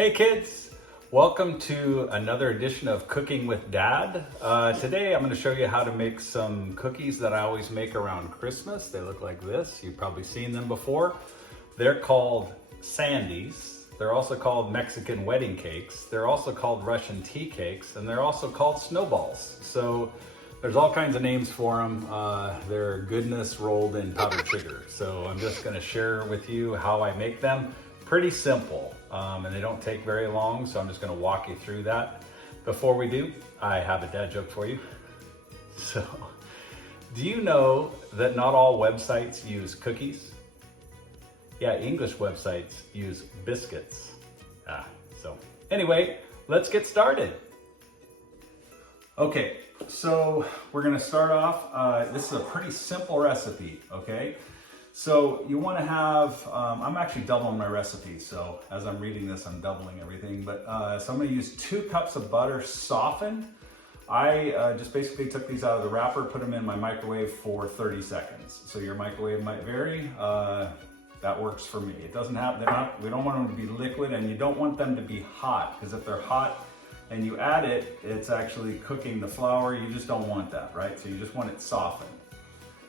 Hey kids, welcome to another edition of Cooking with Dad. Today I'm going to show you how to make some cookies that I always make around Christmas. They look like this. You've probably seen them before. They're called Sandies. They're also called Mexican wedding cakes. They're also called Russian tea cakes, and they're also called snowballs. So there's all kinds of names for them. They're goodness rolled in powdered sugar. So I'm just going to share with you how I make them. Pretty simple, and they don't take very long, so I'm just going to walk you through that. Before we do, I have a dad joke for you. So, do you know that not all websites use cookies? Yeah, English websites use biscuits. So anyway, let's get started. Okay, so we're going to start off. This is a pretty simple recipe, okay? So you want to have, I'm actually doubling my recipe, so as I'm reading this, I'm doubling everything. But so I'm going to use 2 cups of butter softened. I just basically took these out of the wrapper, put them in my microwave for 30 seconds. So your microwave might vary. That works for me. It doesn't have, we don't want them to be liquid, and you don't want them to be hot, because if they're hot and you add it, it's actually cooking the flour. You just don't want that, right? So you just want it softened.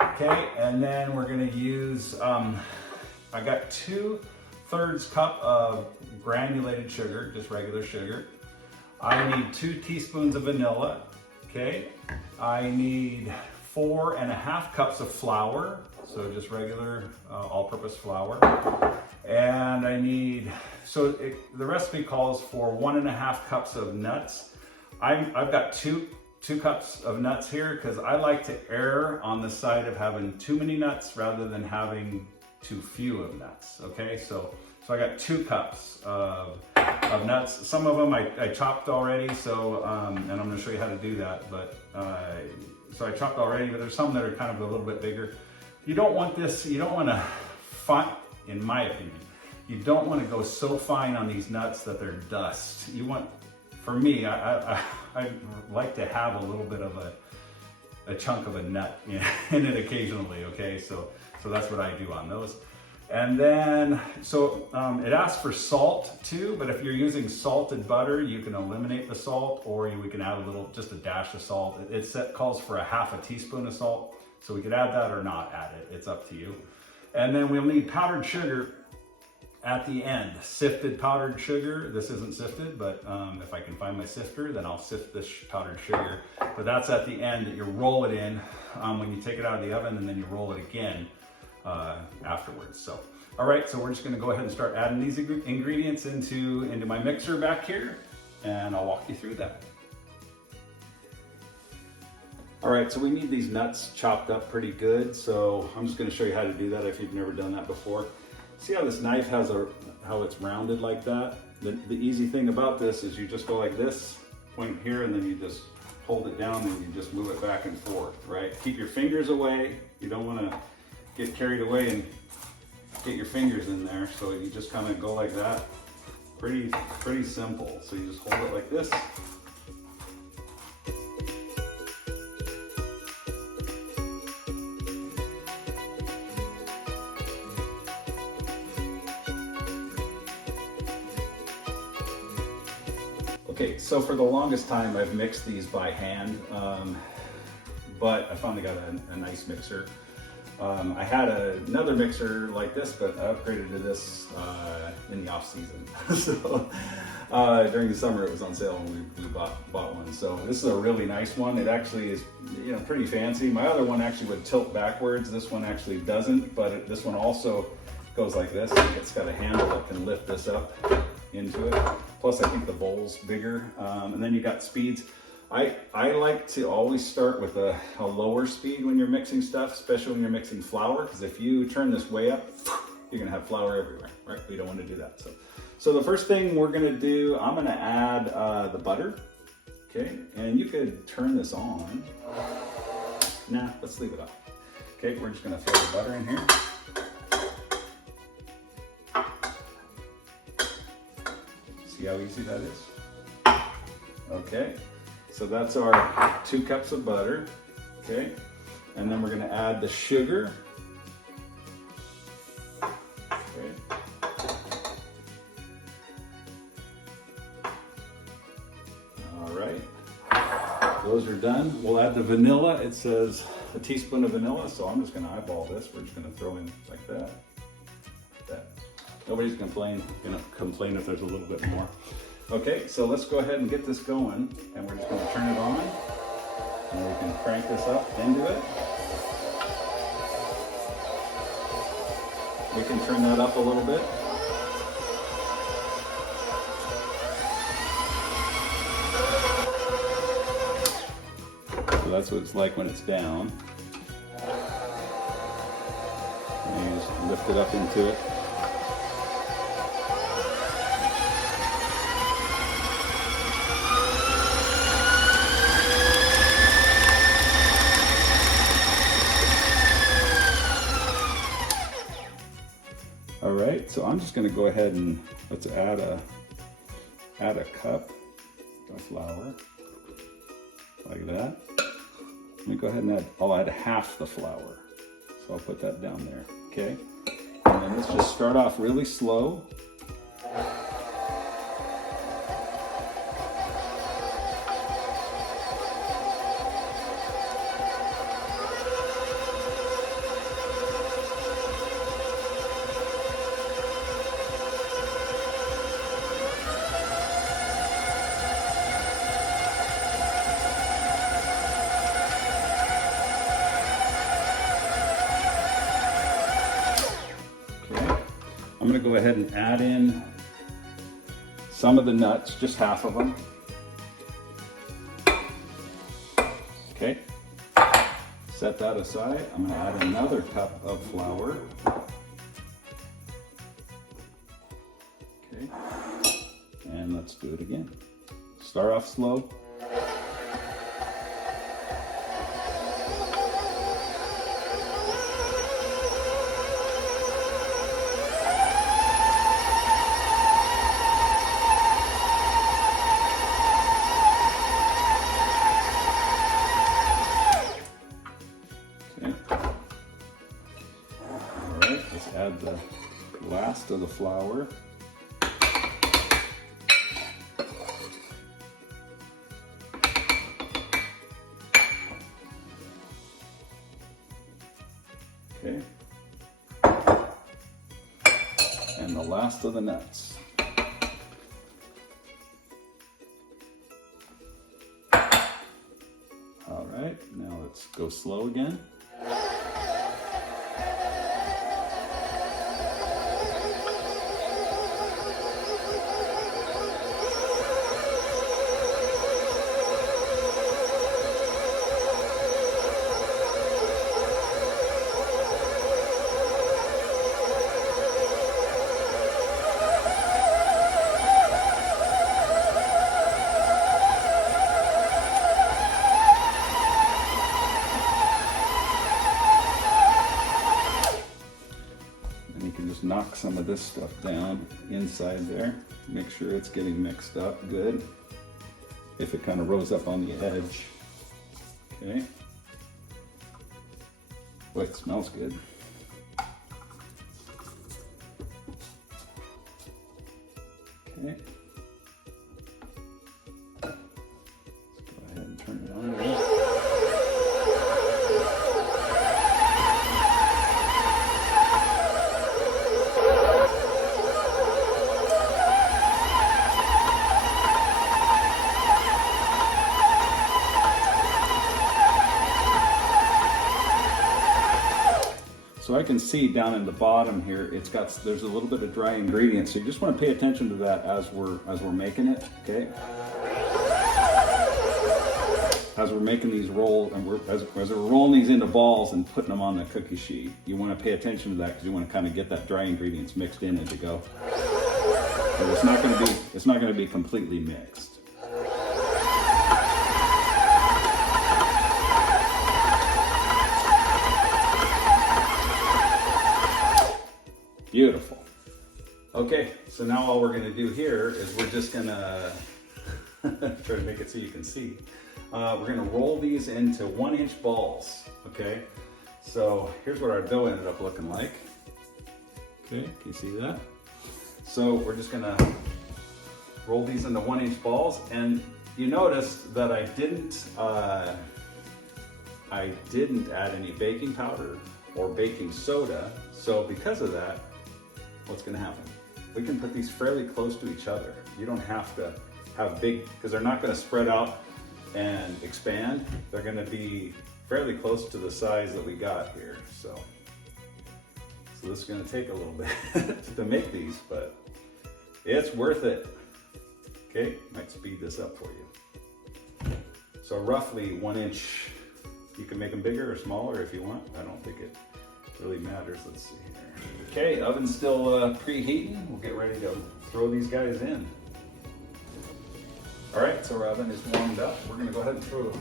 Okay, and then we're gonna use, I got 2/3 cup of granulated sugar, just regular sugar. I need 2 teaspoons of vanilla, okay? I need 4.5 cups of flour, so just regular all-purpose flour. And I need, the recipe calls for 1.5 cups of nuts. I've got two cups of nuts here because I like to err on the side of having too many nuts rather than having too few of nuts, okay? So I got 2 cups of nuts. Some of them I chopped already, so, and I'm gonna show you how to do that, but, so I chopped already, but there's some that are kind of a little bit bigger. You don't want this, you don't wanna in my opinion, you don't wanna go so fine on these nuts that they're dust. You want, for me, I like to have a little bit of a chunk of a nut in it occasionally, okay? So that's what I do on those. And then, it asks for salt too, but if you're using salted butter, you can eliminate the salt, or we can add just a dash of salt. It calls for 1/2 teaspoon of salt, so we could add that or not add it. It's up to you. And then we'll need powdered sugar at the end, sifted powdered sugar. This isn't sifted, but if I can find my sifter, then I'll sift this powdered sugar. But that's at the end that you roll it in when you take it out of the oven, and then you roll it again afterwards. So, all right, so we're just gonna go ahead and start adding these ingredients into my mixer back here, and I'll walk you through that. All right, so we need these nuts chopped up pretty good. So I'm just gonna show you how to do that if you've never done that before. See how this knife has how it's rounded like that? The easy thing about this is you just go like this, point here, and then you just hold it down and you just move it back and forth, right? Keep your fingers away. You don't wanna get carried away and get your fingers in there. So you just kind of go like that. Pretty simple. So you just hold it like this. Okay, so for the longest time I've mixed these by hand, but I finally got a nice mixer. I had another mixer like this, but I upgraded to this in the off season. So during the summer it was on sale and we bought one. So this is a really nice one. It actually is, pretty fancy. My other one actually would tilt backwards. This one actually doesn't, but this one also goes like this. It's got a handle that can lift this up into it. Plus I think the bowl's bigger. And then you got speeds. I like to always start with a lower speed when you're mixing stuff, especially when you're mixing flour, because if you turn this way up, you're gonna have flour everywhere, right? We don't want to do that. So the first thing we're gonna do, I'm gonna add the butter, okay? And you could turn this on. Nah, let's leave it up. Okay, we're just gonna throw the butter in here. See how easy that is? Okay, so that's our 2 cups of butter, okay? And then we're gonna add the sugar. Okay. those are done. We'll add the vanilla. It says a teaspoon of vanilla, so I'm just gonna eyeball this. We're just gonna throw in like that. Nobody's gonna complain if there's a little bit more. Okay, so let's go ahead and get this going, and we're just gonna turn it on, and we can crank this up into it. We can turn that up a little bit. So that's what it's like when it's down. And you just lift it up into it. All right, so I'm just going to go ahead and let's add a cup of flour like that. Let me go ahead and I'll add half the flour. So I'll put that down there, okay? And then let's just start off really slow. I'm going to go ahead and add in some of the nuts, just half of them. Okay, set that aside. I'm going to add another cup of flour. Okay, and let's do it again. Start off slow. Add the last of the flour. Okay. And the last of the nuts. All right, now let's go slow again. Knock some of this stuff down inside there. Make sure it's getting mixed up good. If it kind of rose up on the edge. Okay. Boy, it smells good. Okay. Let's go ahead and turn it on again. So I can see down in the bottom here, there's a little bit of dry ingredients. So you just want to pay attention to that as we're making it, okay? As we're making these rolls, and as we're rolling these into balls and putting them on the cookie sheet, you want to pay attention to that because you want to kind of get that dry ingredients mixed in as you go. But it's not going to be completely mixed. Beautiful. Okay, so now all we're going to do here is we're just going to try to make it so you can see. We're going to roll these into 1-inch balls. Okay, so here's what our dough ended up looking like. Okay, can you see that? So we're just going to roll these into 1-inch balls, and you noticed that I didn't add any baking powder or baking soda. So because of that, what's gonna happen? We can put these fairly close to each other. You don't have to have big, because they're not gonna spread out and expand. They're gonna be fairly close to the size that we got here. So this is gonna take a little bit to make these, but it's worth it. Okay, might speed this up for you. So roughly 1 inch. You can make them bigger or smaller if you want. I don't think it really matters. Let's see here. Okay, oven's still preheating. We'll get ready to throw these guys in. All right, so our oven is warmed up. We're gonna go ahead and throw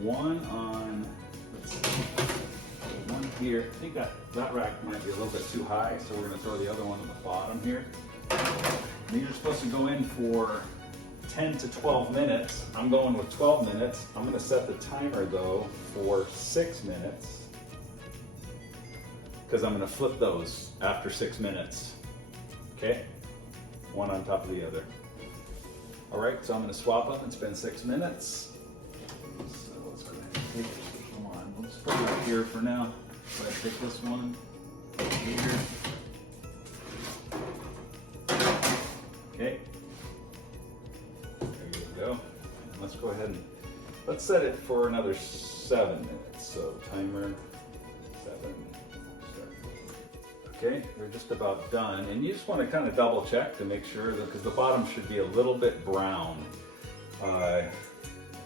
one on, let's see, one here. I think that rack might be a little bit too high, so we're gonna throw the other one on the bottom here. And these are supposed to go in for 10 to 12 minutes. I'm going with 12 minutes. I'm gonna set the timer though for 6 minutes, because I'm gonna flip those after 6 minutes. Okay, one on top of the other. All right, so I'm gonna swap them and spend 6 minutes. So let's go ahead and take it. Come on, we'll just put it up here for now. So I take this one up here. Okay. There you go. And let's go ahead and let's set it for another 7 minutes. So timer 7. Okay, they're just about done, and you just want to kind of double check to make sure that, because the bottom should be a little bit brown. Let's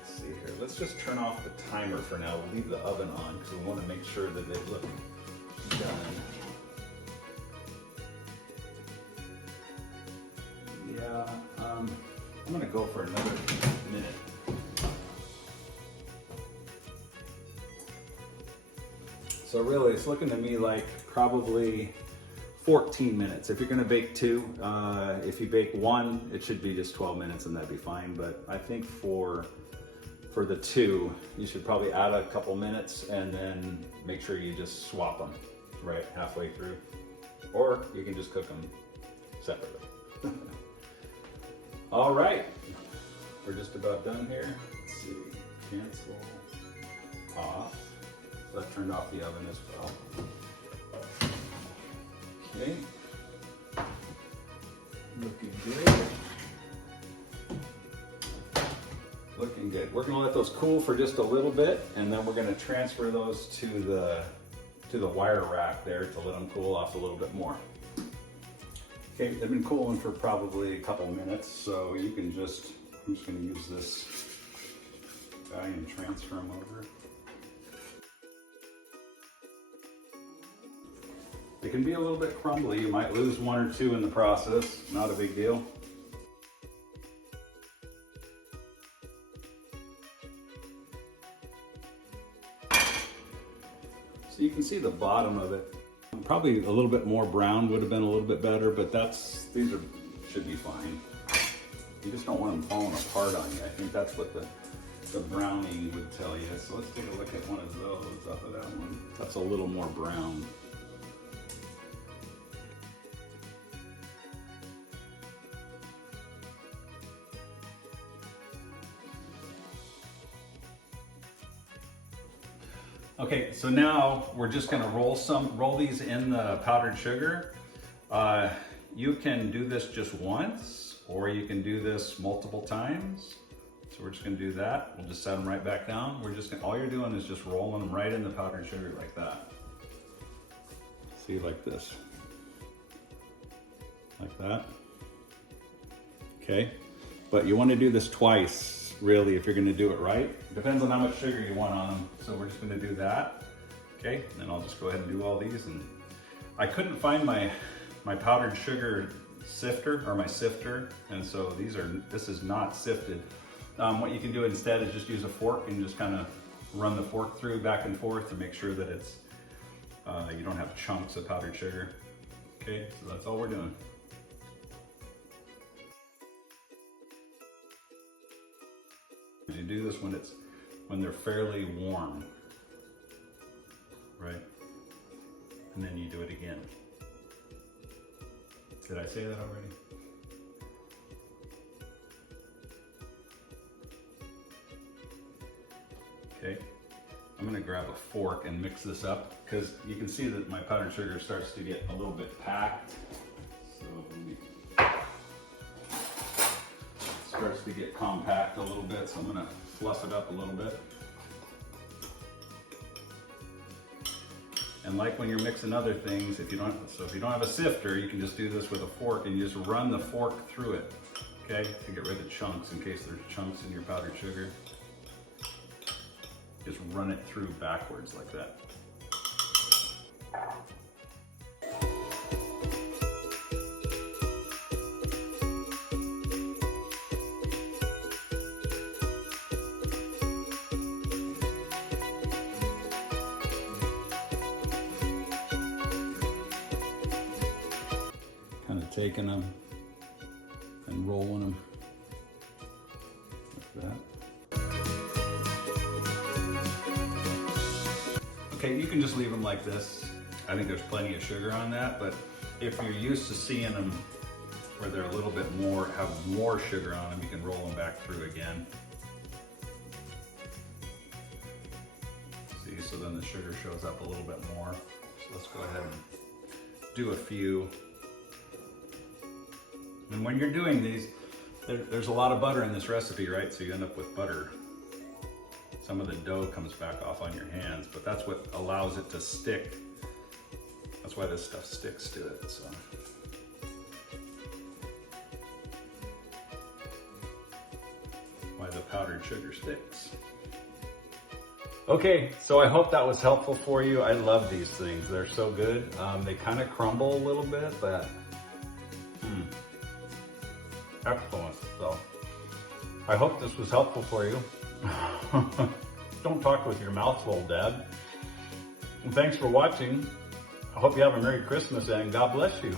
see here. Let's just turn off the timer for now. We'll leave the oven on because we want to make sure that they look done. Yeah, I'm gonna go for another minute. So really, it's looking to me like probably 14 minutes. If you're gonna bake 2, if you bake 1, it should be just 12 minutes and that'd be fine. But I think for the 2, you should probably add a couple minutes and then make sure you just swap them right halfway through. Or you can just cook them separately. All right, we're just about done here. Let's see, cancel off. So I've turned off the oven as well. Okay, looking good. Looking good. We're gonna let those cool for just a little bit, and then we're gonna transfer those to the wire rack there to let them cool off a little bit more. Okay, they've been cooling for probably a couple minutes, so you can just, I'm just gonna use this guy and transfer them over. They can be a little bit crumbly. You might lose 1 or 2 in the process. Not a big deal. So you can see the bottom of it. Probably a little bit more brown would have been a little bit better, but these should be fine. You just don't want them falling apart on you. I think that's what the browning would tell you. So let's take a look at one of those off of that one. That's a little more brown. Okay, so now we're just gonna roll these in the powdered sugar. You can do this just once, or you can do this multiple times. So we're just gonna do that. We'll just set them right back down. All you're doing is just rolling them right in the powdered sugar like that. See, like this. Like that. Okay, but you wanna do this twice. Really, if you're going to do it right. Depends on how much sugar you want on them. So we're just going to do that. Okay, and then I'll just go ahead and do all these. And I couldn't find my powdered sugar sifter, or my sifter, and so this is not sifted. What you can do instead is just use a fork and just kind of run the fork through back and forth to make sure that it's you don't have chunks of powdered sugar. Okay, so that's all we're doing. You do this when they're fairly warm, right? And then you do it again. Did I say that already? Okay, I'm gonna grab a fork and mix this up because you can see that my powdered sugar starts to get a little bit packed. So it starts to get compact a little bit, so I'm gonna fluff it up a little bit. And like when you're mixing other things, if you don't have a sifter, you can just do this with a fork and you just run the fork through it, okay? To get rid of chunks in case there's chunks in your powdered sugar. Just run it through backwards like that. Kind of taking them and rolling them like that. Okay, you can just leave them like this. I think there's plenty of sugar on that, but if you're used to seeing them where they're a little bit more, have more sugar on them, you can roll them back through again. See, so then the sugar shows up a little bit more. So let's go ahead and do a few. And when you're doing these, there's a lot of butter in this recipe, right? So you end up with butter. Some of the dough comes back off on your hands, but that's what allows it to stick. That's why this stuff sticks to it, so. Why the powdered sugar sticks. Okay, so I hope that was helpful for you. I love these things, they're so good. They kind of crumble a little bit, but excellent. So I hope this was helpful for you. Don't talk with your mouth full, Dad. And thanks for watching. I hope you have a Merry Christmas and God bless you.